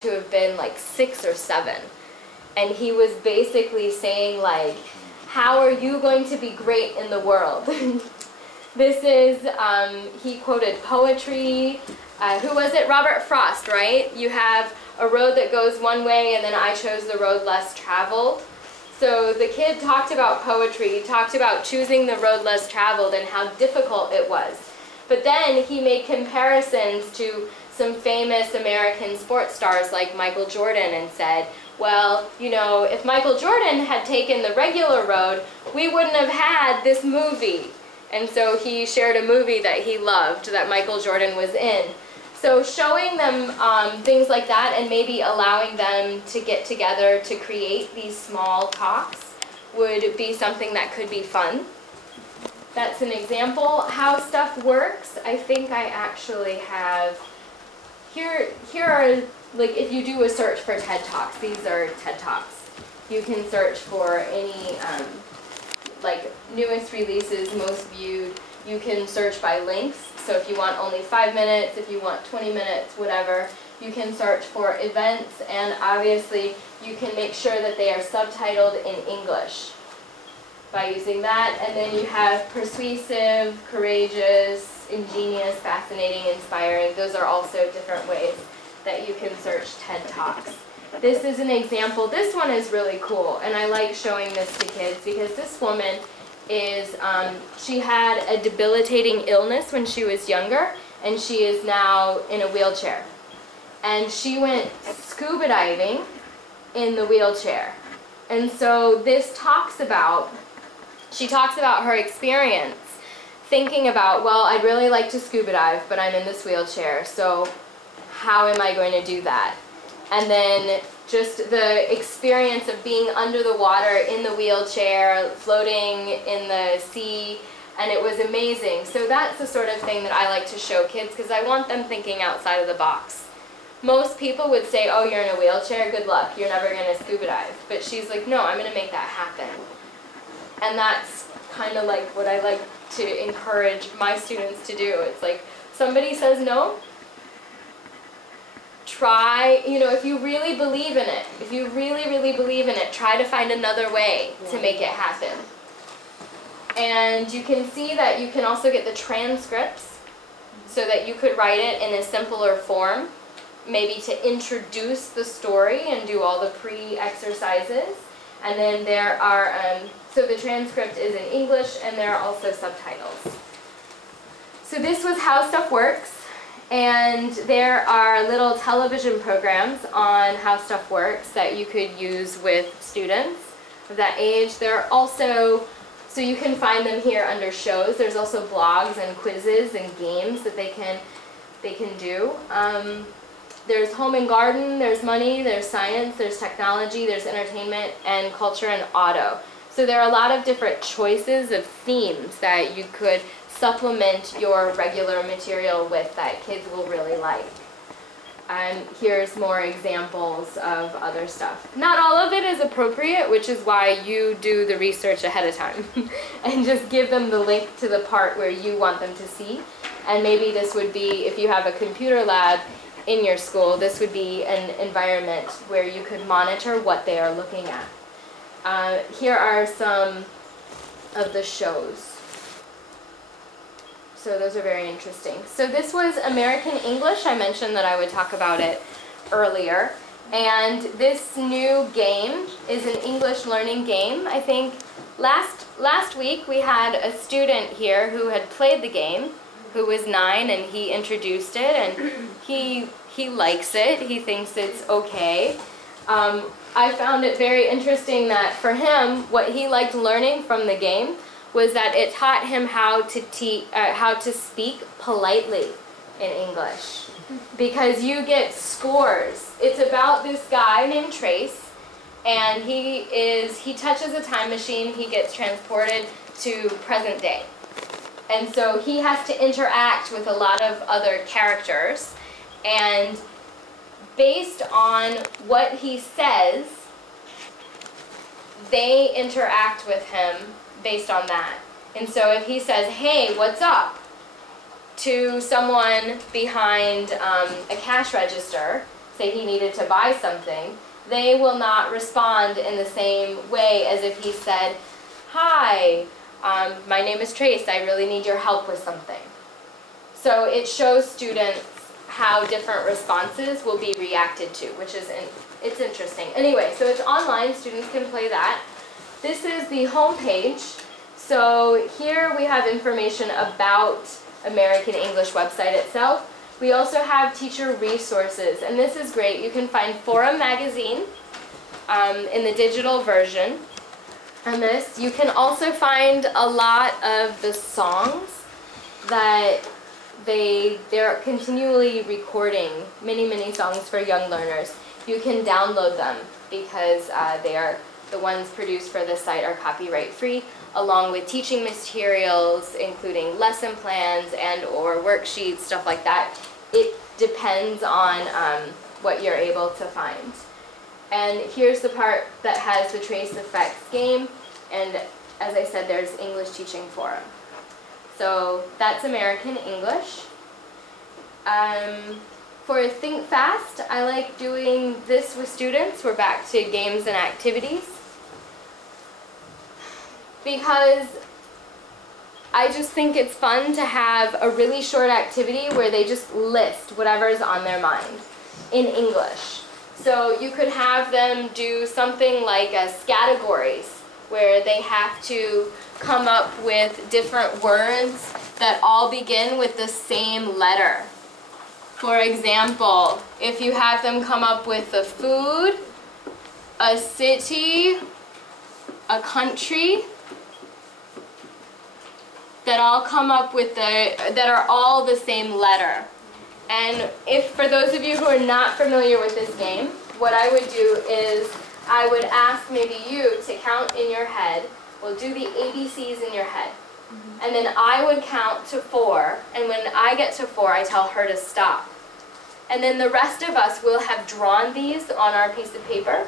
to have been like 6 or 7. And he was basically saying like, how are you going to be great in the world? This is, he quoted poetry. Who was it? Robert Frost, right? You have a road that goes one way and then I chose the road less traveled. So the kid talked about poetry, he talked about choosing the road less traveled and how difficult it was. But then he made comparisons to some famous American sports stars like Michael Jordan and said, well, you know, if Michael Jordan had taken the regular road, we wouldn't have had this movie. And so he shared a movie that he loved that Michael Jordan was in. So showing them things like that and maybe allowing them to get together to create these small talks would be something that could be fun. That's an example. How stuff works, I think I actually have, here are, like if you do a search for TED Talks, these are TED Talks. You can search for any like newest releases, most viewed. You can search by lengths. So if you want only 5 minutes, if you want 20 minutes, whatever, you can search for events, and obviously you can make sure that they are subtitled in English by using that. And then you have persuasive, courageous, ingenious, fascinating, inspiring. Those are also different ways that you can search TED Talks. This is an example. This one is really cool, and I like showing this to kids because this woman is, she had a debilitating illness when she was younger, and she is now in a wheelchair. And she went scuba diving in the wheelchair. And so this talks about, she talks about her experience thinking about, well, I'd really like to scuba dive, but I'm in this wheelchair, so how am I going to do that? And then just the experience of being under the water in the wheelchair, floating in the sea, and it was amazing. So that's the sort of thing that I like to show kids because I want them thinking outside of the box. Most people would say, oh, you're in a wheelchair, good luck, you're never going to scuba dive. But she's like, no, I'm going to make that happen. And that's kind of like what I like to encourage my students to do. It's like, somebody says no, try, you know, if you really believe in it, if you really, really believe in it, try to find another way to make it happen. And you can see that you can also get the transcripts so that you could write it in a simpler form, maybe to introduce the story and do all the pre-exercises. And then there are, so the transcript is in English and there are also subtitles. So this was How Stuff Works. And there are little television programs on How Stuff Works that you could use with students of that age. There are also, so you can find them here under shows. There's also blogs and quizzes and games that they can do. There's home and garden, there's money, there's science, there's technology, there's entertainment and culture and auto. So there are a lot of different choices of themes that you could supplement your regular material with that kids will really like. And here's more examples of other stuff. Not all of it is appropriate, which is why you do the research ahead of time and just give them the link to the part where you want them to see. And maybe this would be, if you have a computer lab in your school, this would be an environment where you could monitor what they are looking at. Here are some of the shows. So those are very interesting. So this was American English. I mentioned that I would talk about it earlier. And this new game is an English learning game. I think last week we had a student here who had played the game, who was 9, and he introduced it, and he likes it. He thinks it's okay. I found it very interesting that for him, what he liked learning from the game was that it taught him how to speak politely in English. Because you get scores. It's about this guy named Trace, and he touches a time machine, he gets transported to present day. And so he has to interact with a lot of other characters, and based on what he says, they interact with him based on that. And so if he says, hey, what's up, to someone behind a cash register, say he needed to buy something, they will not respond in the same way as if he said, "Hi, my name is Trace, I really need your help with something." So it shows students how different responses will be reacted to, which is, it's interesting. Anyway, so it's online, students can play that. This is the home page. So here we have information about American English website itself. We also have teacher resources, and this is great. You can find Forum magazine in the digital version. And this, you can also find a lot of the songs that they're continually recording, many songs for young learners. You can download them because the ones produced for this site are copyright free, along with teaching materials, including lesson plans and or worksheets, stuff like that. It depends on what you're able to find. And here's the part that has the Trace Effects game, and as I said, there's English Teaching Forum. So that's American English. For Think Fast, I like doing this with students. We're back to games and activities. Because I just think it's fun to have a really short activity where they just list whatever's on their mind in English. So you could have them do something like categories, where they have to come up with different words that all begin with the same letter. For example, if you have them come up with a food, a city, a country, that all come up with that are all the same letter. And if, for those of you who are not familiar with this game, what I would do is I would ask maybe you to count in your head. We'll do the ABCs in your head. And then I would count to 4, and when I get to 4, I tell her to stop. And then the rest of us will have drawn these on our piece of paper.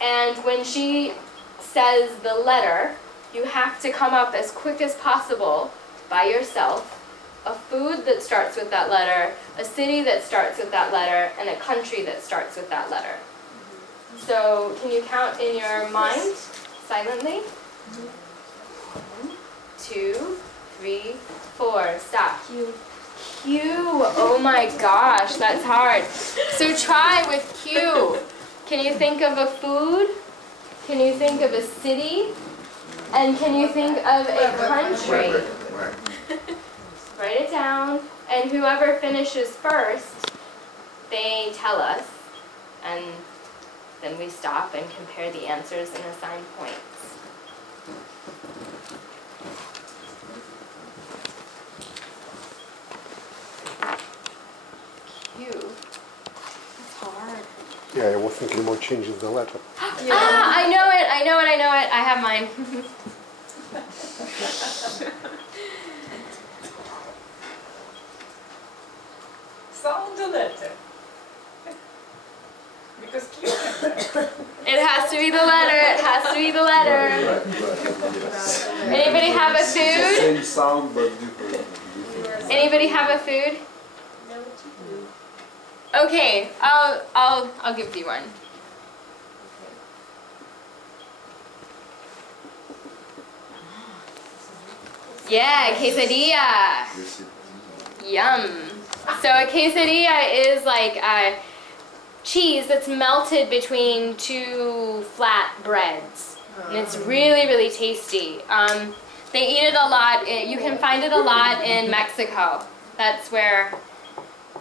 And when she says the letter, you have to come up as quick as possible by yourself, a food that starts with that letter, a city that starts with that letter, and a country that starts with that letter. So can you count in your mind silently? 1, 2, 3, 4. Stop. Q. Q. Oh my gosh, that's hard. So try with Q. Can you think of a food? Can you think of a city? And can you think of a country? Write it down. And whoever finishes first, they tell us. And then we stop and compare the answers and assign points. Q. That's hard. Yeah, I was thinking more changes the letter. Yeah. Ah, I know it, I know it, I know it. I have mine. Sound the letter. Because Q. It has to be the letter, it has to be the letter. Anybody have a food? Same sound but different. Anybody have a food? Okay, I'll give you one. Yeah, quesadilla. Yum. So a quesadilla is like cheese that's melted between 2 flat breads, and it's really, really tasty. They eat it a lot. You can find it a lot in Mexico. That's where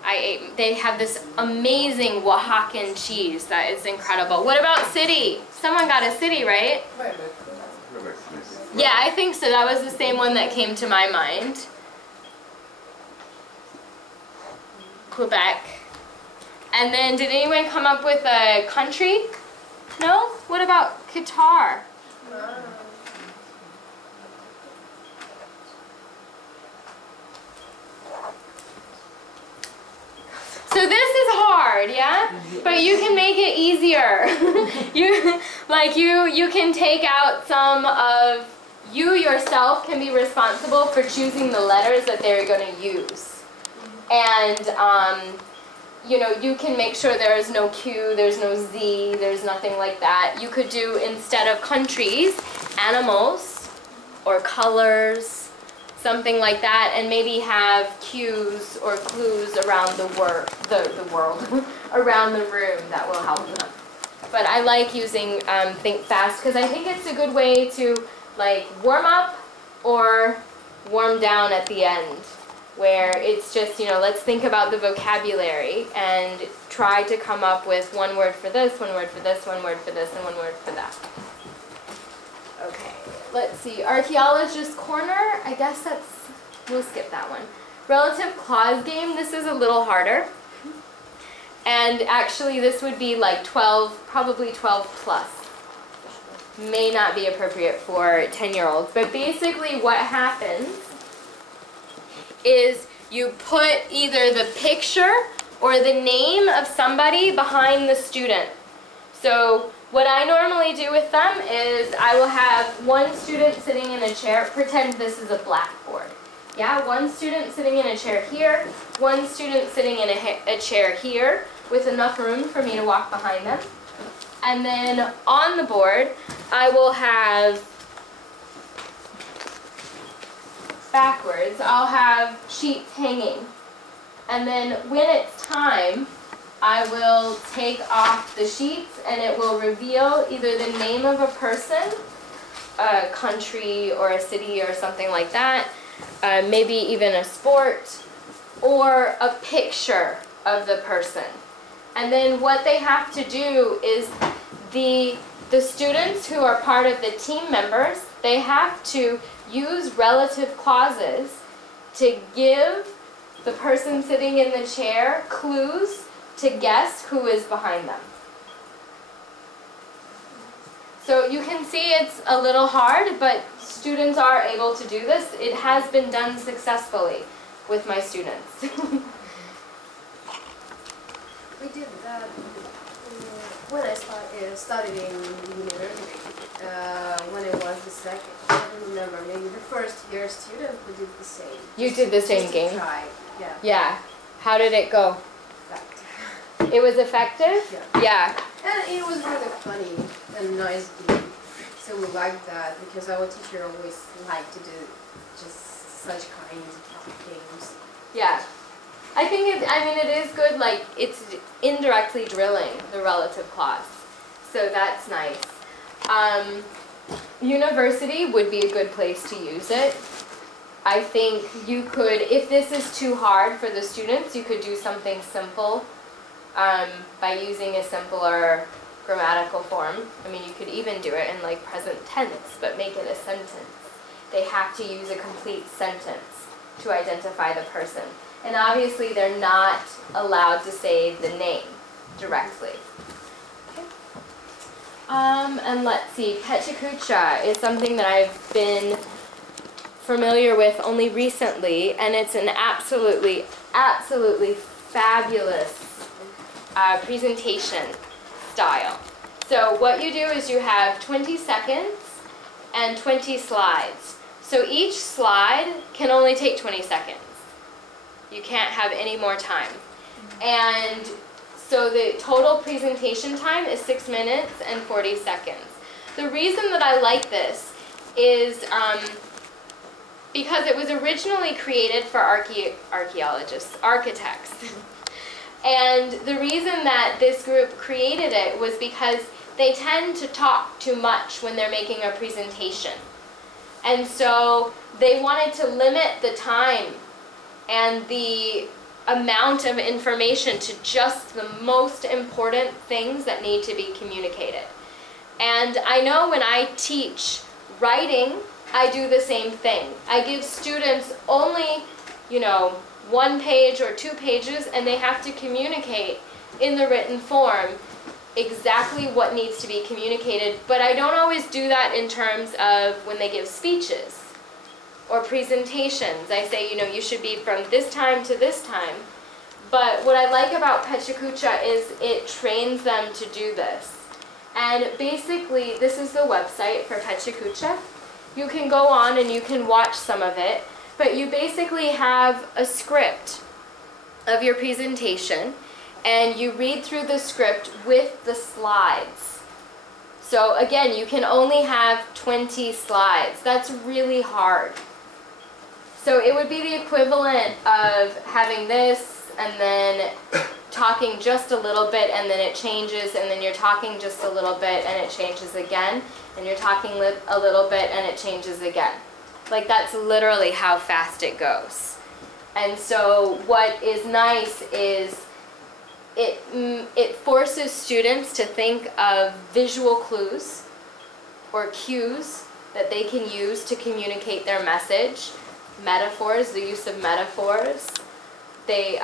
I ate. They have this amazing Oaxacan cheese that is incredible. What about city? Someone got a city, right? Yeah, I think so. That was the same one that came to my mind. Quebec. And then did anyone come up with a country? No? What about Qatar? So this is hard, yeah? But you can make it easier. you can take out some of, you yourself can be responsible for choosing the letters that they're going to use. And you know, you can make sure there is no Q, there's no Z, there's nothing like that. You could do, instead of countries, animals or colors, something like that, and maybe have cues or clues around the world, around the room that will help them. But I like using Think Fast because I think it's a good way to like warm up or warm down at the end, where it's just, you know, let's think about the vocabulary and try to come up with one word for this, one word for this, one word for this, and one word for that. Okay, let's see. Archaeologist corner, I guess that's, we'll skip that one. Relative clause game, this is a little harder. And actually this would be like 12, probably 12 plus. May not be appropriate for 10-year-olds. But basically what happens is you put either the picture or the name of somebody behind the student. So what I normally do with them is I will have one student sitting in a chair, pretend this is a blackboard. Yeah, one student sitting in a chair here, one student sitting in a chair here with enough room for me to walk behind them. And then on the board, I will have backwards, I'll have sheets hanging. And then when it's time, I will take off the sheets and it will reveal either the name of a person, a country or a city or something like that, maybe even a sport, or a picture of the person. And then what they have to do is the students who are part of the team members, they have to use relative clauses to give the person sitting in the chair clues to guess who is behind them. So you can see it's a little hard, but students are able to do this. It has been done successfully with my students. We did that when I studied in university. When I was the second, I don't remember, maybe the first year student, we did the same. You did the same game? Try. Yeah. Yeah. How did it go? It was effective? Yeah. Yeah. And it was really funny and nice game. So we liked that because our teacher always liked to do just such kinds of games. Yeah. I think it is good, like, it's indirectly drilling the relative clause. So that's nice. University would be a good place to use it. I think you could, if this is too hard for the students, you could do something simple by using a simpler grammatical form. I mean, you could even do it in like present tense, but make it a sentence. They have to use a complete sentence to identify the person. And obviously they're not allowed to say the name directly. Okay. And let's see, Pechikucha is something that I've been familiar with only recently, and it's an absolutely, absolutely fabulous presentation style. So what you do is you have 20 seconds and 20 slides. So each slide can only take 20 seconds. You can't have any more time. And so the total presentation time is 6 minutes and 40 seconds. The reason that I like this is because it was originally created for archaeologists, architects. And the reason that this group created it was because they tend to talk too much when they're making a presentation. And so they wanted to limit the time and the amount of information to just the most important things that need to be communicated. And I know when I teach writing, I do the same thing. I give students only, 1 page or 2 pages, and they have to communicate in the written form exactly what needs to be communicated. But I don't always do that in terms of when they give speeches or presentations. I say, you should be from this time to this time. But what I like about Pechikucha is it trains them to do this. And basically, this is the website for Pechikucha. You can go on and you can watch some of it, but you basically have a script of your presentation, and you read through the script with the slides. So again, you can only have 20 slides. That's really hard. So it would be the equivalent of having this and then talking just a little bit and then it changes, and then you're talking just a little bit and it changes again, and you're talking a little bit and it changes again. Like, that's literally how fast it goes. And so what is nice is it forces students to think of visual clues or cues that they can use to communicate their message. Metaphors, the use of metaphors. They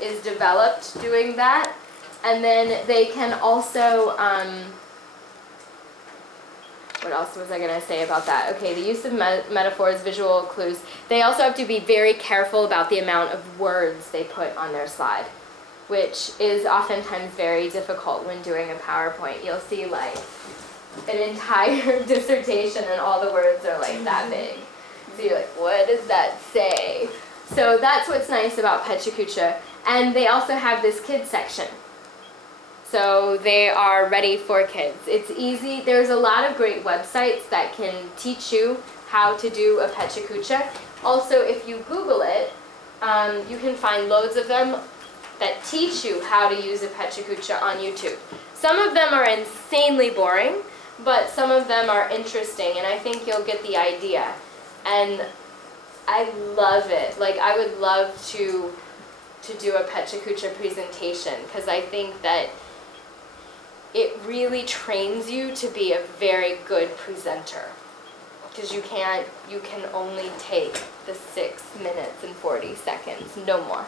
is developed doing that, and then they can also what else was I going to say about that? Okay, the use of metaphors, visual clues. They also have to be very careful about the amount of words they put on their slide, which is oftentimes very difficult when doing a PowerPoint. You'll see like an entire dissertation and all the words are like that big. So you're like, what does that say? So that's what's nice about Pechikucha. And they also have this kids section. So they are ready for kids. It's easy. There's a lot of great websites that can teach you how to do a Pechikucha. Also, if you Google it, you can find loads of them that teach you how to use a Pechikucha on YouTube. Some of them are insanely boring, but some of them are interesting, and I think you'll get the idea. And I love it. Like, I would love to do a Pechikucha presentation, because I think that it really trains you to be a very good presenter. Because you can only take the 6 minutes and 40 seconds, no more.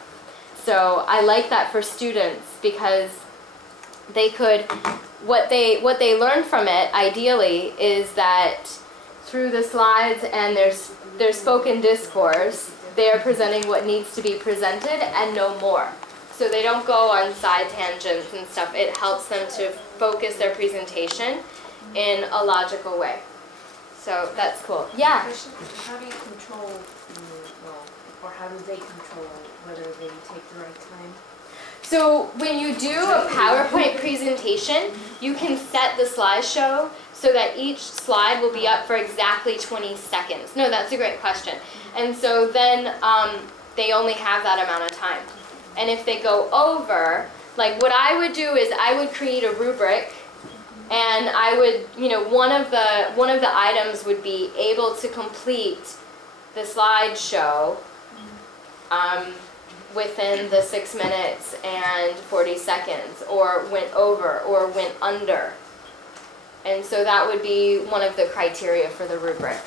So I like that for students, because they could, what they learn from it ideally is that through the slides and their spoken discourse, they are presenting what needs to be presented and no more. So they don't go on side tangents and stuff. It helps them to focus their presentation in a logical way. So that's cool. Yeah? How do you control, or how do they control whether they take the right time? So when you do a PowerPoint presentation, you can set the slideshow so that each slide will be up for exactly 20 seconds. No, that's a great question. And so then they only have that amount of time. And if they go over, like what I would do is I would create a rubric, and I would, one of the items would be able to complete the slideshow within the 6 minutes and 40 seconds, or went over, or went under. And so that would be one of the criteria for the rubric.